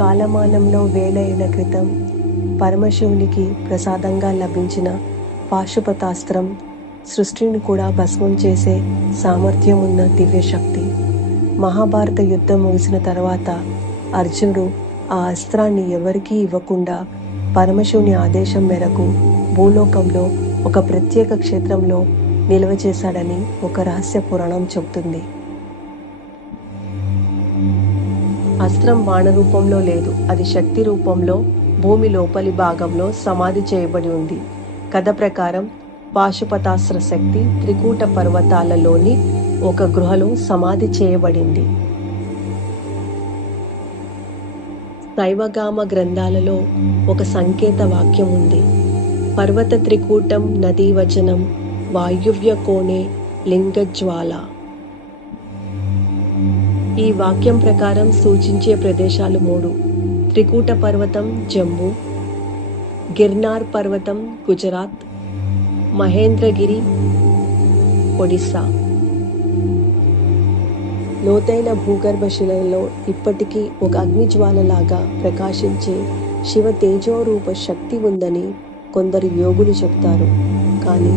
కాలమానంలో వేలైన క్రితం పరమశివునికి ప్రసాదంగా లభించిన పాశుపతాస్త్రం సృష్టిని కూడా భస్మం చేసే సామర్థ్యం ఉన్న దివ్యశక్తి. మహాభారత యుద్ధం ముగిసిన తర్వాత అర్జునుడు ఆ అస్త్రాన్ని ఎవరికీ ఇవ్వకుండా పరమశివుని ఆదేశం మేరకు భూలోకంలో ఒక ప్రత్యేక క్షేత్రంలో నిల్వ చేశాడని ఒక రహస్య పురాణం చెబుతుంది. అస్త్రం బాణ రూపంలో లేదు. అది శక్తి రూపంలో భూమి లోపలి భాగంలో సమాధి చేయబడి ఉంది. కథ ప్రకారం పాశుపతాస్త్ర శక్తి త్రికూట పర్వతాలలోని ఒక గృహలో సమాధి చేయబడింది. శైవగామ గ్రంథాలలో ఒక సంకేత వాక్యం ఉంది. పర్వత త్రికూటం నదీ వచనం వాయువ్య కోణే లింగజ్వాల. ఈ వాక్యం ప్రకారం సూచించే ప్రదేశాలు మూడు. త్రికూట పర్వతం జమ్మూ గిర్నార్ పర్వతం గుజరాత్ మహేంద్రగిరి ఒడిస్సా. లోతైన భూగర్భ శిలలో ఇప్పటికీ ఒక అగ్నిజ్వాలలాగా ప్రకాశించే శివ తేజోరూప శక్తి ఉందని కొందరు యోగులు చెప్తారు కానీ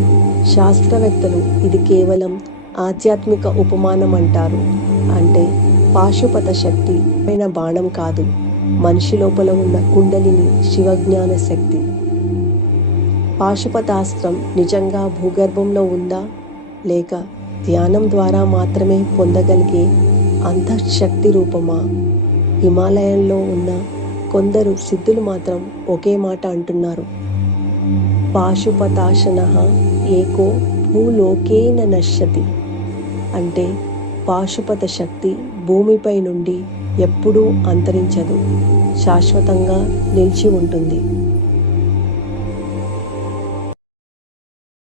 శాస్త్రవేత్తలు ఇది కేవలం ఆధ్యాత్మిక ఉపమానం అంటారు అంటే పాశుపత శక్తి పైన బాణం కాదు. మనిషి లోపల ఉన్న కుండలిని శివజ్ఞాన శక్తి. పాశుపతాస్త్రం నిజంగా భూగర్భంలో ఉందా? లేక ధ్యానం ద్వారా మాత్రమే పొందగలిగే అంతఃశక్తి రూపమా? హిమాలయంలో ఉన్న కొందరు సిద్ధులు మాత్రం ఒకే మాట అంటున్నారు. పాశుపతాశన ఏకో భూలోకేన నశ్యతి. అంటే పాశుపత శక్తి భూమిపై నుండి ఎప్పుడూ అంతరించదు. శాశ్వతంగా నిలిచి ఉంటుంది.